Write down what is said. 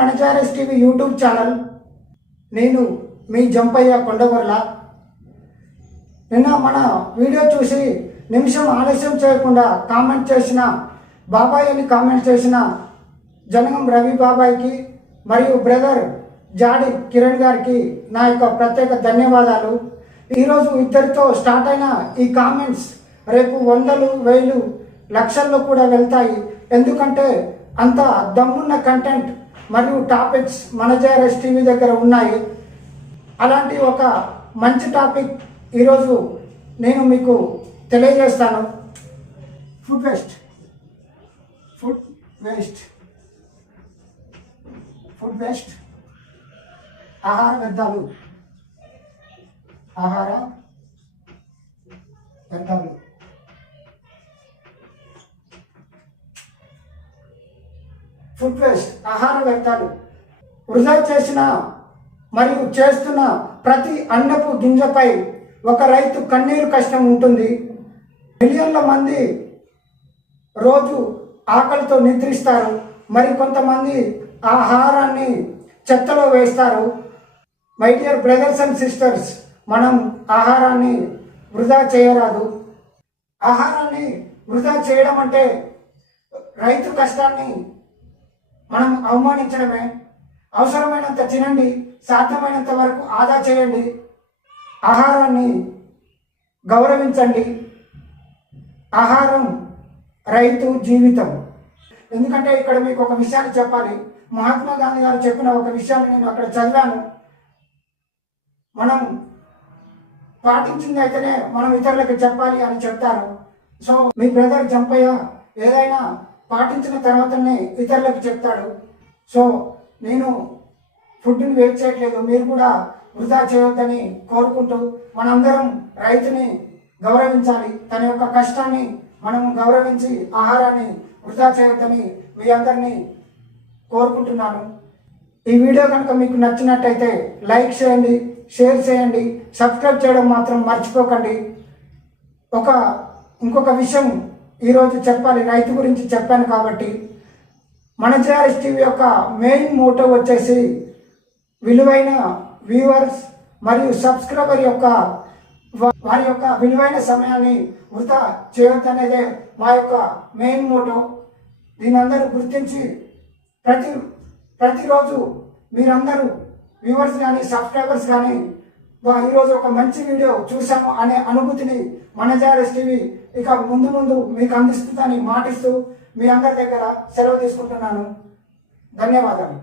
మనచారస్ TV YouTube channel. నేను మీ జంపయ్య కొండగొర్ల. నిన్న మన వీడియో చూసి నిమిషం ఆలస్యం చేయకుండా కామెంట్ చేసిన బాబాయ్ అని కామెంట్ చేసిన జనగం రవి బాబాయ్కి మరియు బ్రదర్ జాడి కిరణ్ గారికి నా యొక్క ప్రత్యేక ధన్యవాదాలు. ఈరోజు ఇద్దరితో స్టార్ట్ అయిన ఈ కామెంట్స్ రేపు వందలు వేలు లక్షల్లో కూడా వెళ్తాయి. ఎందుకంటే అంత దమ్మున్న కంటెంట్ మరియు టాపిక్స్ మనచారస్ టీవీ దగ్గర ఉన్నాయి. అలాంటి ఒక మంచి టాపిక్ ఈరోజు నేను మీకు తెలియజేస్తాను. ఫుడ్ వేస్ట్ ఆహార వ్యర్థాలు. ఫుడ్ వేస్ట్ ఆహార వ్యర్థాలు. వృధా చేసిన మరియు చేస్తున్న ప్రతి అన్నపు గింజపై ఒక రైతు కన్నీరు కష్టం ఉంటుంది. మిలియన్ల మంది రోజు ఆకలితో నిద్రిస్తారు. మరి కొంతమంది ఆహారాన్ని చెత్తలో వేస్తారు. My dear brothers and sisters, మనం ఆహారాన్ని వృధా చేయరాదు. ఆహారాన్ని వృధా చేయడం అంటే రైతు కష్టాన్ని మనం అవమానించడమే. అవసరమైనంత తినండి, సాధ్యమైనంత వరకు ఆదా చేయండి, ఆహారాన్ని గౌరవించండి. ఆహారం రైతు జీవితం. ఎందుకంటే ఇక్కడ మీకు ఒక విషయాన్ని చెప్పాలి. మహాత్మా గాంధీ గారు చెప్పిన ఒక విషయాన్ని నేను అక్కడ చదివాను. మనం పాటించింది అయితేనే మనం ఇతరులకు చెప్పాలి అని చెప్తారు. సో మీ బ్రదర్ జంపయ్య ఏదైనా పాటించిన తర్వాతనే ఇతరులకు చెప్తాడు. సో నేను ఫుడ్ని వేస్ట్ చేయట్లేదు, మీరు కూడా వృధా చేయొద్దని కోరుకుంటూ మనందరం రైతుని గౌరవించాలి. తన యొక్క కష్టాన్ని మనం గౌరవించి ఆహారాన్ని వృధా చేయొద్దని మీ అందరినీ కోరుకుంటున్నాను. ఈ వీడియో కనుక మీకు నచ్చినట్టయితే లైక్ చేయండి, షేర్ చేయండి, సబ్స్క్రైబ్ చేయడం మాత్రం మర్చిపోకండి. ఇంకొక విషయం ఈరోజు చెప్పాలి. రైతు గురించి చెప్పాను కాబట్టి మనచారస్ టీవీ యొక్క మెయిన్ మోటో వచ్చేసి విలువైన వ్యూవర్స్ మరియు సబ్స్క్రైబర్ వారి యొక్క విలువైన సమయాన్ని వృధా చేయొద్దనేదే మా యొక్క మెయిన్ మోటో. దీని అందరూ గుర్తించి ప్రతిరోజు మీరందరూ వ్యూవర్స్ కానీ సబ్స్క్రైబర్స్ కానీ ఈరోజు ఒక మంచి వీడియో చూసాము అనే అనుభూతిని మనచారస్ టీవీ ఇక ముందు మీకు అందిస్తుందని మాటిస్తూ మీ అందరి దగ్గర సెలవు తీసుకుంటున్నాను. ధన్యవాదాలు.